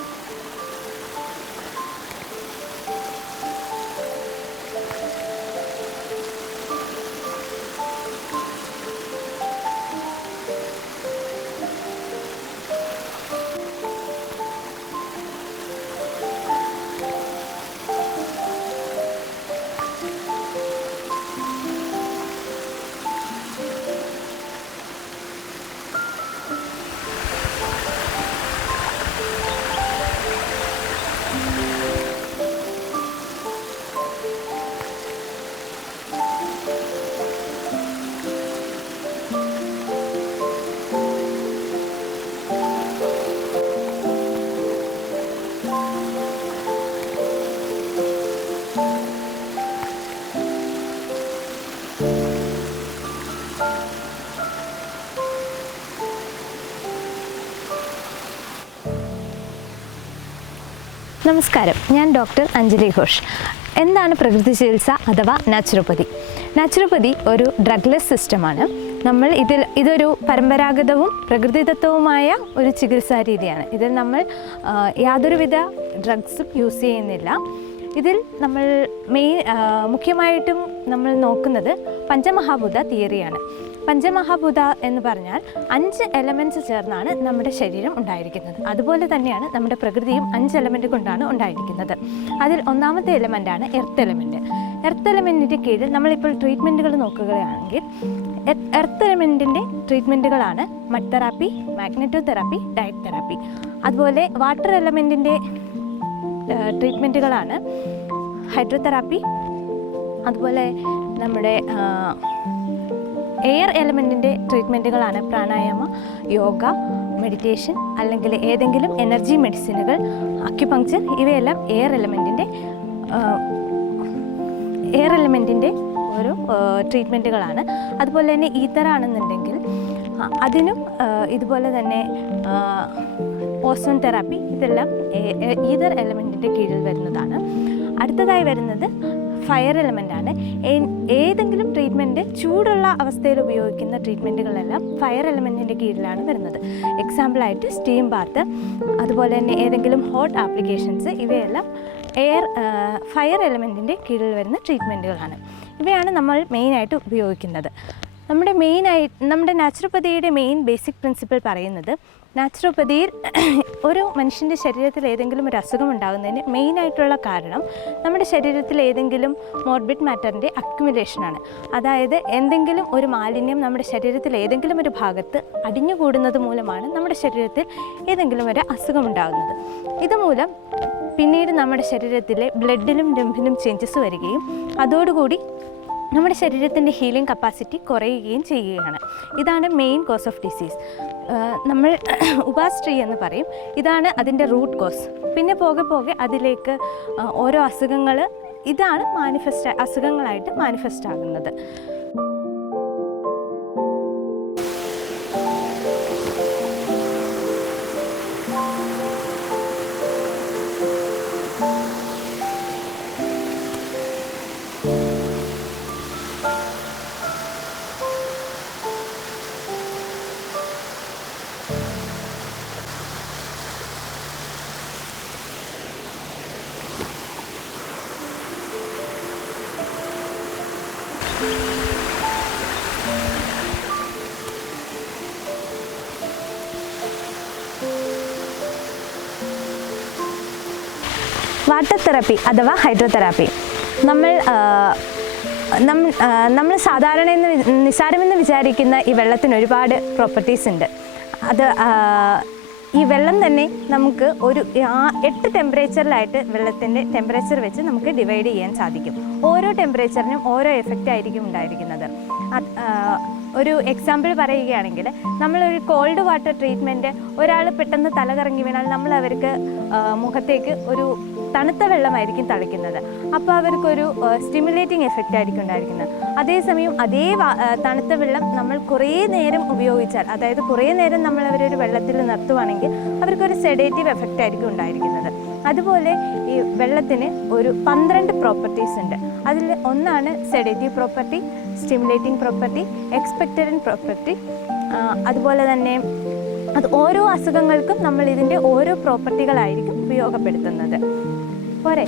あ! നമസ്കാരം. ഞാൻ ഡോക്ടർ അഞ്ജലി ഘോഷ്. എന്താണ് പ്രകൃതി ചികിത്സ അഥവാ നാച്ചുറോപ്പതി? നാച്ചുറോപ്പതി ഒരു ഡ്രഗ്ലെസ് സിസ്റ്റമാണ്. നമ്മൾ ഇതിൽ ഇതൊരു പരമ്പരാഗതവും പ്രകൃതിദത്തവുമായ ഒരു ചികിത്സാ രീതിയാണ്. ഇതിൽ നമ്മൾ യാതൊരുവിധ ഡ്രഗ്സും യൂസ് ചെയ്യുന്നില്ല. ഇതിൽ നമ്മൾ മെയിൻ മുഖ്യമായിട്ടും നമ്മൾ നോക്കുന്നത് പഞ്ചമഹാഭൂത തിയറിയാണ്. പഞ്ചമഹാഭൂത എന്ന് പറഞ്ഞാൽ അഞ്ച് എലമെന്റ്സ് ചേർന്നാണ് നമ്മുടെ ശരീരം ഉണ്ടായിരിക്കുന്നത്. അതുപോലെ തന്നെയാണ് നമ്മുടെ പ്രകൃതിയും അഞ്ച് എലമെന്റ് കൊണ്ടാണ് ഉണ്ടായിരിക്കുന്നത്. അതിൽ ഒന്നാമത്തെ എലമെന്റാണ് എർത്ത് എലമെന്റ് എർത്ത് എലമെന്റിന്റെ കീഴിൽ നമ്മളിപ്പോൾ ട്രീറ്റ്മെന്റുകൾ നോക്കുകയാണെങ്കിൽ എർത്ത് എലമെന്റിന്റെ ട്രീറ്റ്മെന്റുകളാണ് mud therapy magneto therapy diet therapy അതുപോലെ വാട്ടർ എലമെന്റിന്റെ ട്രീറ്റ്മെന്റുകളാണ് ഹൈഡ്രോതെറാപ്പി അതുപോലെ നമ്മുടെ എയർ എലമെന്റിന്റെ ട്രീറ്റ്മെന്റുകളാണ് പ്രാണായാമ യോഗ മെഡിറ്റേഷൻ അല്ലെങ്കിൽ ഏതെങ്കിലും എനർജി മെഡിസിനുകൾ അക്യുപങ്ക്ചർ ഇവയെല്ലാം എയർ എലമെന്റിന്റെ എയർ എലമെന്റിന്റെ ഒരു ട്രീറ്റ്മെന്റുകളാണ് അതുപോലെ തന്നെ ഈത്തറാണെന്നുണ്ടെങ്കിൽ അതിനും ഇതുപോലെ തന്നെ ഓസോൺ തെറാപ്പി ഇതെല്ലാം ഈതർ എലമെന്റിന്റെ കീഴിൽ വരുന്നതാണ്. അടുത്തതായി വരുന്നത് ഫയർ എലമെന്റ് ആണ് ഏതെങ്കിലും ട്രീറ്റ്മെന്റ് ചൂടുള്ള അവസ്ഥയിൽ ഉപയോഗിക്കുന്ന ട്രീറ്റ്മെന്റുകളെല്ലാം ഫയർ എലമെന്റിന്റെ കീഴിലാണ് വരുന്നത്. എക്സാമ്പിളായിട്ട് സ്റ്റീം ബാത്ത് അതുപോലെ തന്നെ ഏതെങ്കിലും ഹോട്ട് ആപ്ലിക്കേഷൻസ് ഇവയെല്ലാം എയർ ഫയർ എലമെന്റിന്റെ കീഴിൽ വരുന്ന ട്രീറ്റ്മെന്റുകളാണ് ഇവയാണ് നമ്മൾ മെയിനായിട്ട് ഉപയോഗിക്കുന്നത്. നമ്മുടെ മെയിനായി നമ്മുടെ നാച്ചുറോപ്പതിയുടെ മെയിൻ ബേസിക് പ്രിൻസിപ്പിൾ പറയുന്നത് നാച്ചുറോപ്പതിയിൽ ഒരു മനുഷ്യന്റെ ശരീരത്തിൽ ഏതെങ്കിലും ഒരു അസുഖം ഉണ്ടാകുന്നതിന് മെയിനായിട്ടുള്ള കാരണം നമ്മുടെ ശരീരത്തിൽ ഏതെങ്കിലും മോർബിഡ് മാറ്ററിന്റെ അക്യുമുലേഷനാണ് അതായത് എന്തെങ്കിലും ഒരു മാലിന്യം നമ്മുടെ ശരീരത്തിൽ ഏതെങ്കിലും ഒരു ഭാഗത്ത് അടിഞ്ഞുകൂടുന്നത് മൂലമാണ് നമ്മുടെ ശരീരത്തിൽ ഏതെങ്കിലും ഒരു അസുഖം ഉണ്ടാകുന്നത്. ഇതുമൂലം പിന്നീട് നമ്മുടെ ശരീരത്തിലെ ബ്ലഡിലും രംഭിലും ചേഞ്ചസ് വരികയും അതോടുകൂടി നമ്മുടെ ശരീരത്തിന്റെ ഹീലിംഗ് കപ്പാസിറ്റി കുറയുകയും ചെയ്യുകയാണ്. ഇതാണ് മെയിൻ കോസ് ഓഫ് ഡിസീസ് നമ്മൾ ഉപാസ് ട്രീ എന്ന് പറയും. ഇതാണ് അതിന്റെ റൂട്ട് കോസ് പിന്നെ പോകെ പോകെ അതിലേക്ക് ഓരോ അസുഖങ്ങൾ ഇതാണ് മാനിഫെസ്റ്റ് അസുഖങ്ങളായിട്ട് മാനിഫെസ്റ്റ് ആകുന്നത്. വാട്ടർ തെറാപ്പി അഥവാ ഹൈഡ്രോതെറാപ്പി. നമ്മൾ നമ്മൾ സാധാരണ എന്ന് നിസ്സാരമെന്ന് വിചാരിക്കുന്ന ഈ വെള്ളത്തിന് ഒരുപാട് പ്രോപ്പർട്ടീസ് ഉണ്ട്. അത് ഈ വെള്ളം തന്നെ നമുക്ക് ഒരു എട്ട് ടെമ്പറേച്ചറിലായിട്ട് വെള്ളത്തിന്റെ ടെമ്പറേച്ചർ വെച്ച് നമുക്ക് ഡിവൈഡ് ചെയ്യാൻ സാധിക്കും. ഓരോ ടെമ്പറേച്ചറിനും ഓരോ എഫക്റ്റ് ആയിരിക്കും ഉണ്ടായിരിക്കുന്നത്. ഒരു എക്സാമ്പിൾ പറയുകയാണെങ്കിൽ നമ്മളൊരു കോൾഡ് വാട്ടർ ട്രീറ്റ്മെന്റ് ഒരാൾ പെട്ടെന്ന് തലകറങ്ങി വീണാൽ നമ്മൾ അവർക്ക് മുഖത്തേക്ക് ഒരു തണുത്ത വെള്ളമായിരിക്കും തളിക്കുന്നത്. അപ്പോൾ അവർക്കൊരു സ്റ്റിമുലേറ്റിംഗ് എഫക്റ്റ് ആയിരിക്കും ഉണ്ടായിരിക്കുന്നത്. അതേസമയം അതേ തണുത്ത വെള്ളം നമ്മൾ കുറേ നേരം ഉപയോഗിച്ചാൽ അതായത് കുറേ നേരം നമ്മൾ അവരൊരു വെള്ളത്തിൽ നിർത്തുവാണെങ്കിൽ അവർക്കൊരു സെഡേറ്റീവ് എഫക്റ്റ് ആയിരിക്കും ഉണ്ടായിരിക്കുന്നത്. അതുപോലെ ഈ വെള്ളത്തിന് ഒരു പന്ത്രണ്ട് പ്രോപ്പർട്ടീസ് ഉണ്ട്. അതിൽ ഒന്നാണ് sedative property stimulating property expectorant property അതുപോലെ തന്നെ അത് ഓരോ അസുഖങ്ങൾക്കും നമ്മൾ ഇതിന്റെ ഓരോ പ്രോപ്പർട്ടികളായിരിക്കും ഉപയോഗപ്പെടുത്തുന്നത്. പോരെ.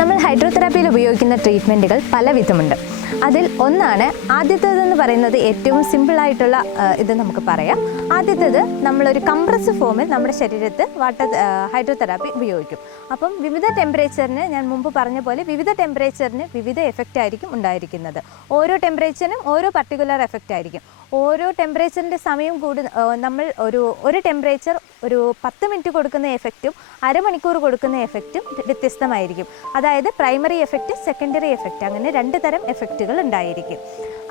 നമ്മൾ ഹൈഡ്രോതെറാപ്പിയിൽ ഉപയോഗിക്കുന്ന ട്രീറ്റ്മെന്റുകൾ പലവിധമുണ്ട്. അതിൽ ഒന്നാണ് ആദ്യത്തേതെന്ന് പറയുന്നത് ഏറ്റവും സിമ്പിളായിട്ടുള്ള ഇത് നമുക്ക് പറയാം. ആദ്യത്തേത് നമ്മളൊരു കംപ്രസ് ഫോമിൽ നമ്മുടെ ശരീരത്ത് വാട്ടർ ഹൈഡ്രോതെറാപ്പി ഉപയോഗിക്കും. അപ്പം വിവിധ ടെമ്പറേച്ചറിന് ഞാൻ മുമ്പ് പറഞ്ഞ പോലെ വിവിധ ടെമ്പറേച്ചറിന് വിവിധ എഫക്റ്റ് ആയിരിക്കും ഉണ്ടായിരിക്കുന്നത്. ഓരോ ടെമ്പറേച്ചറിനും ഓരോ പർട്ടിക്കുലർ എഫക്റ്റ് ആയിരിക്കും. ഓരോ ടെമ്പറേച്ചറിന്റെ സമയം കൂടി നമ്മൾ ഒരു ഒരു ടെമ്പറേച്ചർ ഒരു പത്ത് മിനിറ്റ് കൊടുക്കുന്ന എഫക്റ്റും അരമണിക്കൂർ കൊടുക്കുന്ന എഫക്റ്റും വ്യത്യസ്തമായിരിക്കും. അതായത് പ്രൈമറി എഫക്റ്റ് സെക്കൻഡറി എഫക്റ്റ് അങ്ങനെ രണ്ട് തരം എഫക്റ്റുകൾ ഉണ്ടായിരിക്കും.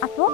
അപ്പോൾ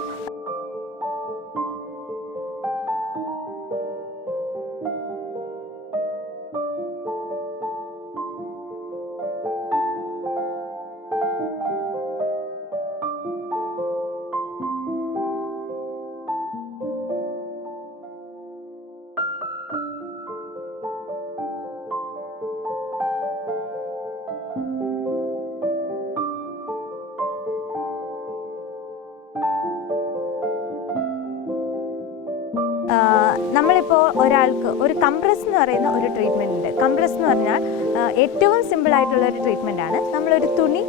നമ്മളിപ്പോൾ ഒരാൾക്ക് ഒരു കംപ്രസ് എന്ന് പറയുന്ന ഒരു ട്രീറ്റ്മെന്റ് ഉണ്ട്. കംപ്രസ് എന്ന് പറഞ്ഞാൽ ഏറ്റവും സിമ്പിൾ ആയിട്ടുള്ള ഒരു ട്രീറ്റ്മെന്റ് ആണ്. നമ്മളൊരു തുണി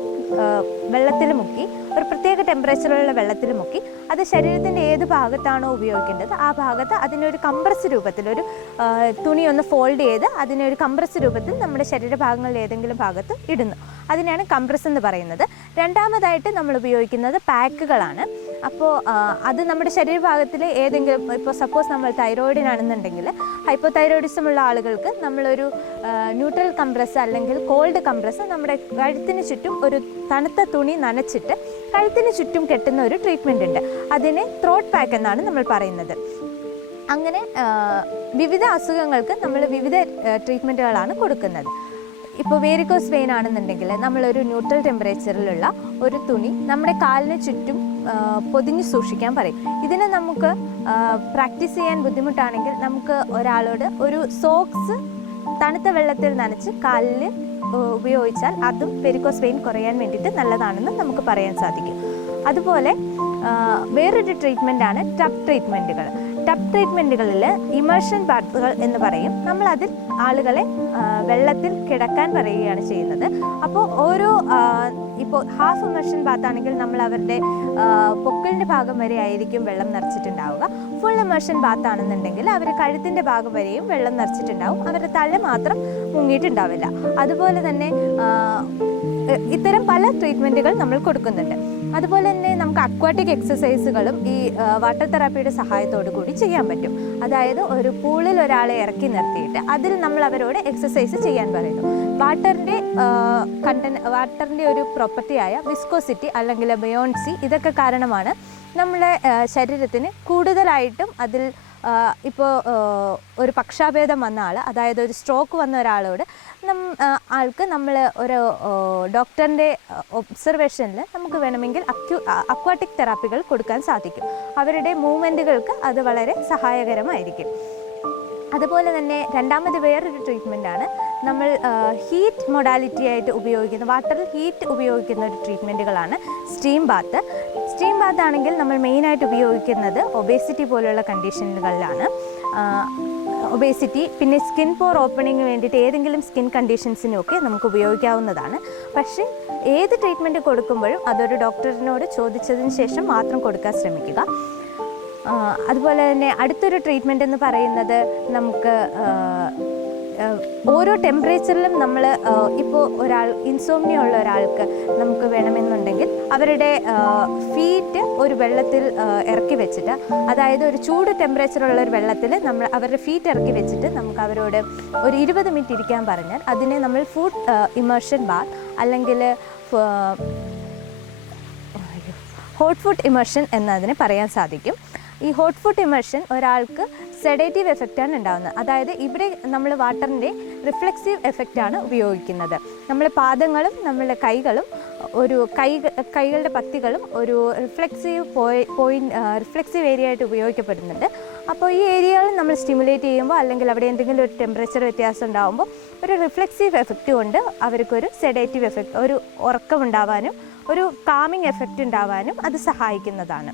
വെള്ളത്തിൽ മുക്കി ഒരു പ്രത്യേക ടെമ്പറേച്ചറിലുള്ള വെള്ളത്തിൽ മുക്കി അത് ശരീരത്തിന്റെ ഏത് ഭാഗത്താണോ ഉപയോഗിക്കേണ്ടത് ആ ഭാഗത്ത് അതിനൊരു കംപ്രസ് രൂപത്തിൽ ഒരു തുണി ഒന്ന് ഫോൾഡ് ചെയ്ത് അതിനെ ഒരു കംപ്രസ് രൂപത്തിൽ നമ്മുടെ ശരീരഭാഗങ്ങളിൽ ഏതെങ്കിലും ഭാഗത്ത് ഇടുന്നു. അതിനെയാണ് കംപ്രസ് എന്ന് പറയുന്നത്. രണ്ടാമതായിട്ട് നമ്മൾ ഉപയോഗിക്കുന്നത് പാക്കുകളാണ്. അപ്പോൾ അത് നമ്മുടെ ശരീരഭാഗത്തിൽ ഏതെങ്കിലും ഇപ്പോൾ സപ്പോസ് നമ്മൾ തൈറോയിഡിനാണെന്നുണ്ടെങ്കിൽ ഹൈപ്പോ തൈറോയിഡിസം ഉള്ള ആളുകൾക്ക് നമ്മളൊരു ന്യൂട്രൽ കംപ്രസ് അല്ലെങ്കിൽ കോൾഡ് കംപ്രസ് നമ്മുടെ കഴുത്തിന് ചുറ്റും ഒരു തണുത്ത തുണി നനച്ചിട്ട് കഴുത്തിന് ചുറ്റും കെട്ടുന്ന ഒരു ട്രീറ്റ്മെന്റ് ഉണ്ട്. അതിനെ ത്രോട്ട് പാക്ക് എന്നാണ് നമ്മൾ പറയുന്നത്. അങ്ങനെ വിവിധ അസുഖങ്ങൾക്ക് നമ്മൾ വിവിധ ട്രീറ്റ്മെന്റുകളാണ് കൊടുക്കുന്നത്. ഇപ്പോൾ വേരിക്കോസ് വെയിൻ ആണെന്നുണ്ടെങ്കിൽ നമ്മളൊരു ന്യൂട്രൽ ടെമ്പറേച്ചറിലുള്ള ഒരു തുണി നമ്മുടെ കാലിന് ചുറ്റും പൊതിഞ്ഞ് സൂക്ഷിക്കാൻ പറയും. ഇതിന് നമുക്ക് പ്രാക്ടീസ് ചെയ്യാൻ ബുദ്ധിമുട്ടാണെങ്കിൽ നമുക്ക് ഒരാളോട് ഒരു സോക്സ് തണുത്ത വെള്ളത്തിൽ നനച്ച് കാലിൽ ഉപയോഗിച്ചാൽ അതും വെരിക്കോസ് വെയിൻ കുറയാൻ വേണ്ടിയിട്ട് നല്ലതാണെന്ന് നമുക്ക് പറയാൻ സാധിക്കും. അതുപോലെ വേറൊരു ട്രീറ്റ്മെന്റാണ് ടബ് ട്രീറ്റ്മെന്റുകൾ ടബ് ട്രീറ്റ്മെന്റുകളിൽ ഇമേഴ്ഷൻ ബാത്തുകൾ എന്ന് പറയും. നമ്മളതിൽ ആളുകളെ വെള്ളത്തിൽ കിടക്കാൻ പറയുകയാണ് ചെയ്യുന്നത്. അപ്പോൾ ഓരോ ഇപ്പോൾ ഹാഫ് ബാത്ത് ബാത്താണെങ്കിൽ നമ്മൾ അവരുടെ പൊക്കളിന്റെ ഭാഗം വരെ ആയിരിക്കും വെള്ളം നിറച്ചിട്ടുണ്ടാവുക. ഫുൾ ഇമേർഷൻ ബാത്താണെന്നുണ്ടെങ്കിൽ അവർ കഴുത്തിന്റെ ഭാഗം വരെയും വെള്ളം നിറച്ചിട്ടുണ്ടാവും. അവരുടെ തല മാത്രം മുങ്ങിയിട്ടുണ്ടാവില്ല. അതുപോലെ തന്നെ ഇത്തരം പല ട്രീറ്റ്മെന്റുകൾ നമ്മൾ കൊടുക്കുന്നുണ്ട്. അതുപോലെ തന്നെ നമുക്ക് അക്വാട്ടിക് എക്സസൈസുകളും ഈ വാട്ടർ തെറാപ്പിയുടെ സഹായത്തോടു കൂടി ചെയ്യാൻ പറ്റും. അതായത് ഒരു പൂളിൽ ഒരാളെ ഇറക്കി നിർത്തിയിട്ട് അതിൽ നമ്മൾ അവരോട് എക്സസൈസ് ചെയ്യാൻ പറയുന്നു. വാട്ടറിന്റെ കണ്ടൻ വാട്ടറിന്റെ ഒരു പ്രോപ്പർട്ടിയായ വിസ്കോസിറ്റി അല്ലെങ്കിൽ ബയോൺസി ഇതൊക്കെ കാരണമാണ് നമ്മളെ ശരീരത്തിന് കൂടുതലായിട്ടും അതിൽ ഇപ്പോൾ ഒരു പക്ഷാഭേദം വന്ന ആൾ അതായത് ഒരു സ്ട്രോക്ക് വന്ന ഒരാളോട് നം ആൾക്ക് നമ്മൾ ഒരു ഡോക്ടറിന്റെ ഒബ്സർവേഷനിൽ നമുക്ക് വേണമെങ്കിൽ അക്യു അക്വാട്ടിക് തെറാപ്പികൾ കൊടുക്കാൻ സാധിക്കും. അവരുടെ മൂവ്മെന്റുകൾക്ക് അത് വളരെ സഹായകരമായിരിക്കും. അതുപോലെ തന്നെ രണ്ടാമത് വേറൊരു ട്രീറ്റ്മെന്റാണ് നമ്മൾ ഹീറ്റ് മൊഡാലിറ്റി ആയിട്ട് ഉപയോഗിക്കുന്ന വാട്ടറിൽ ഹീറ്റ് ഉപയോഗിക്കുന്ന ഒരു ട്രീറ്റ്മെന്റുകളാണ് സ്റ്റീം ബാത്ത് സ്റ്റീം ബാത്ത് ആണെങ്കിൽ നമ്മൾ മെയിനായിട്ട് ഉപയോഗിക്കുന്നത് ഒബേസിറ്റി പോലുള്ള കണ്ടീഷനുകളിലാണ് ഒബേസിറ്റി പിന്നെ സ്കിൻ പോർ ഓപ്പണിങ്ങിന് വേണ്ടിയിട്ട് ഏതെങ്കിലും സ്കിൻ കണ്ടീഷൻസിനൊക്കെ നമുക്ക് ഉപയോഗിക്കാവുന്നതാണ്. പക്ഷേ ഏത് ട്രീറ്റ്മെന്റ് കൊടുക്കുമ്പോഴും അതൊരു ഡോക്ടറിനോട് ചോദിച്ചതിന് ശേഷം മാത്രം കൊടുക്കാൻ ശ്രമിക്കുക. അതുപോലെ തന്നെ അടുത്തൊരു ട്രീറ്റ്മെന്റ് എന്ന് പറയുന്നത് നമുക്ക് ഓരോ ടെമ്പറേച്ചറിലും നമ്മൾ ഇപ്പോൾ ഒരാൾ ഇൻസോംനിയ ഉള്ള ഒരാൾക്ക് നമുക്ക് വേണമെന്നുണ്ടെങ്കിൽ അവരുടെ ഫീറ്റ് ഒരു വെള്ളത്തിൽ ഇറക്കി വെച്ചിട്ട് അതായത് ഒരു ചൂട് ടെമ്പറേച്ചറുള്ള ഒരു വെള്ളത്തിൽ നമ്മൾ അവരുടെ ഫീറ്റ് ഇറക്കി വെച്ചിട്ട് നമുക്ക് അവരോട് ഒരു ഇരുപത് മിനിറ്റ് ഇരിക്കാൻ പറഞ്ഞാൽ അതിനെ നമ്മൾ ഫുഡ് ഇമേർഷൻ ബാത്ത് അല്ലെങ്കിൽ ഹോട്ട് ഫുഡ് ഇമേർഷൻ എന്നതിനെ പറയാൻ സാധിക്കും. ഈ ഹോട്ട് ഫുഡ് ഇമർഷൻ ഒരാൾക്ക് സെഡേറ്റീവ് എഫക്റ്റാണ് ഉണ്ടാകുന്നത് അതായത് ഇവിടെ നമ്മൾ വാട്ടറിന്റെ റിഫ്ലെക്സീവ് എഫക്റ്റാണ് ഉപയോഗിക്കുന്നത്. നമ്മൾ പാദങ്ങളും നമ്മളുടെ കൈകളും ഒരു കൈ കൈകളുടെ പത്തികളും ഒരു റിഫ്ലെക്സീവ് പോയി പോയിന്റ് റിഫ്ലെക്സീവ് ഏരിയ ആയിട്ട് ഉപയോഗിക്കപ്പെടുന്നുണ്ട്. അപ്പോൾ ഈ ഏരിയകൾ നമ്മൾ സ്റ്റിമുലേറ്റ് ചെയ്യുമ്പോൾ അല്ലെങ്കിൽ അവിടെ എന്തെങ്കിലും ഒരു ടെമ്പറേച്ചർ വ്യത്യാസം ഉണ്ടാകുമ്പോൾ ഒരു റിഫ്ലെക്സീവ് എഫക്റ്റ് കൊണ്ട് അവർക്കൊരു സെഡേറ്റീവ് എഫക്റ്റ് ഒരു ഉറക്കം ഉണ്ടാവാനും ഒരു കാമിങ് എഫക്റ്റ് ഉണ്ടാവാനും അത് സഹായിക്കുന്നതാണ്.